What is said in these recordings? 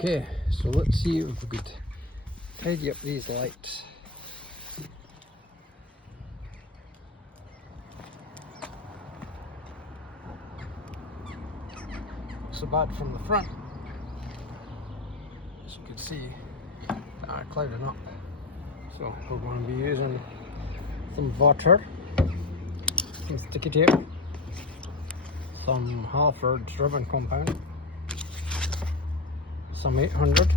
Okay, so let's see if we could tidy up these lights. So bad from the front, as you can see, clouding up. So we're going to be using some water, some sticky tape, some Halford's ribbon compound, some 800,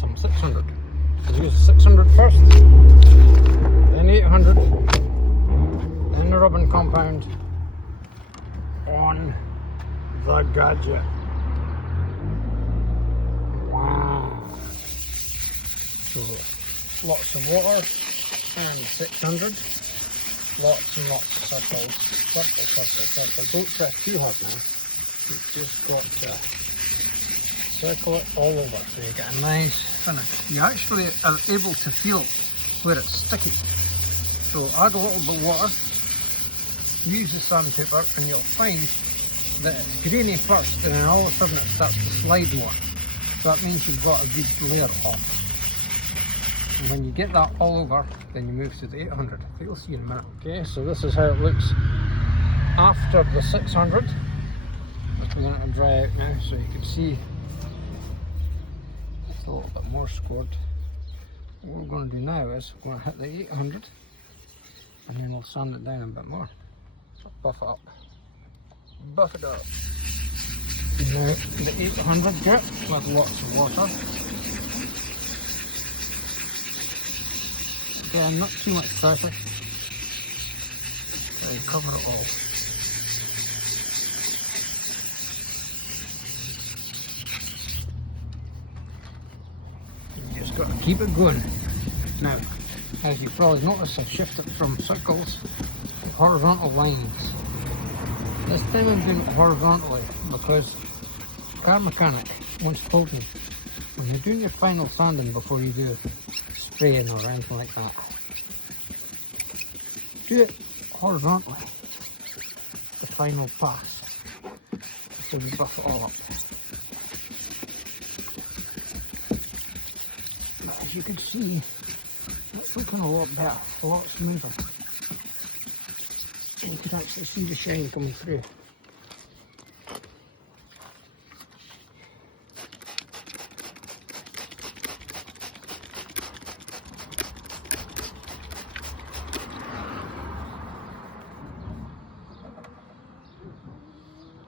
some 600. Let's use 600 first, then 800, then the ribbon compound on the gadget. Wow. So lots of water and 600. Lots and lots of circles. Circle. Don't press too hard now. You've just got to circle it all over so you get a nice finish. You actually are able to feel where it's sticky. So add a little bit of water, use the sandpaper, and you'll find that it's grainy first, and then all of a sudden it starts to slide more. So that means you've got a good layer off. And when you get that all over, then you move to the 800. You'll see in a minute. Okay, so this is how it looks after the 600. Let's let it dry out now so you can see it's a little bit more scored. What we're going to do now is we're going to hit the 800 and then we'll sand it down a bit more. Buff it up. Buff it up. Now the 800 drip with lots of water. Again, not too much pressure. So you cover it all. You just got to keep it going. Now, as you probably noticed, I've shifted from circles to horizontal lines. This time I'm doing it horizontally because a car mechanic once told me when you're doing your final sanding before you do spraying or anything like that, do it horizontally, the final pass, so we buff it all up. As you can see, it's looking a lot better, a lot smoother. And you can actually see the shine coming through.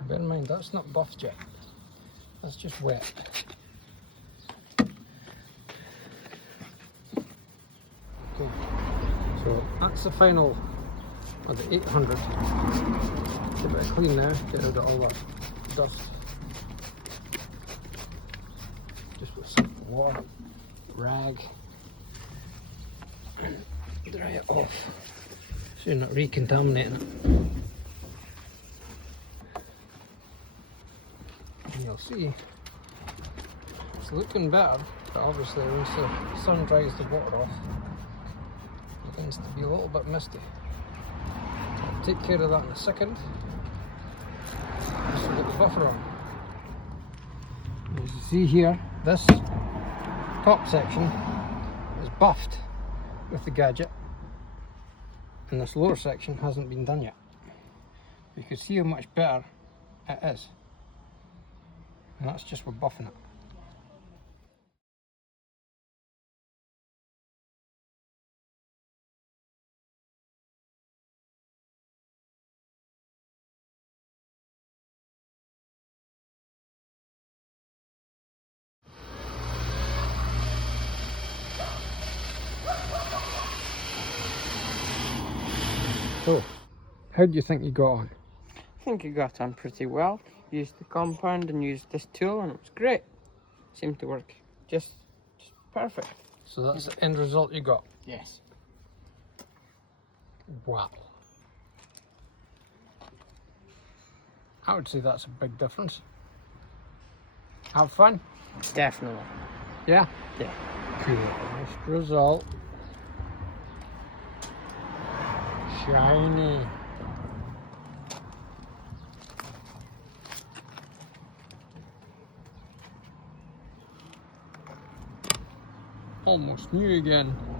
Bear in mind, that's not buffed yet, that's just wet. Okay, so that's the final of the 800. Give it a clean now, get rid of all that dust. Just with some water, rag, dry it off so you're not recontaminating it. And you'll see it's looking better, but obviously once the sun dries the water off, it tends to be a little bit misty. I'll take care of that in a second. Just put the buffer on. As you see here, this top section is buffed with the gadget, and this lower section hasn't been done yet. You can see how much better it is. And that's just for buffing it. So, how do you think you got on? I think you got on pretty well. Used the compound and used this tool and it was great. Seemed to work just perfect. So that's the end result you got? Yes. Wow. I would say that's a big difference. Have fun? Definitely. Yeah? Yeah. Cool. Nice result. Shiny. Almost new again.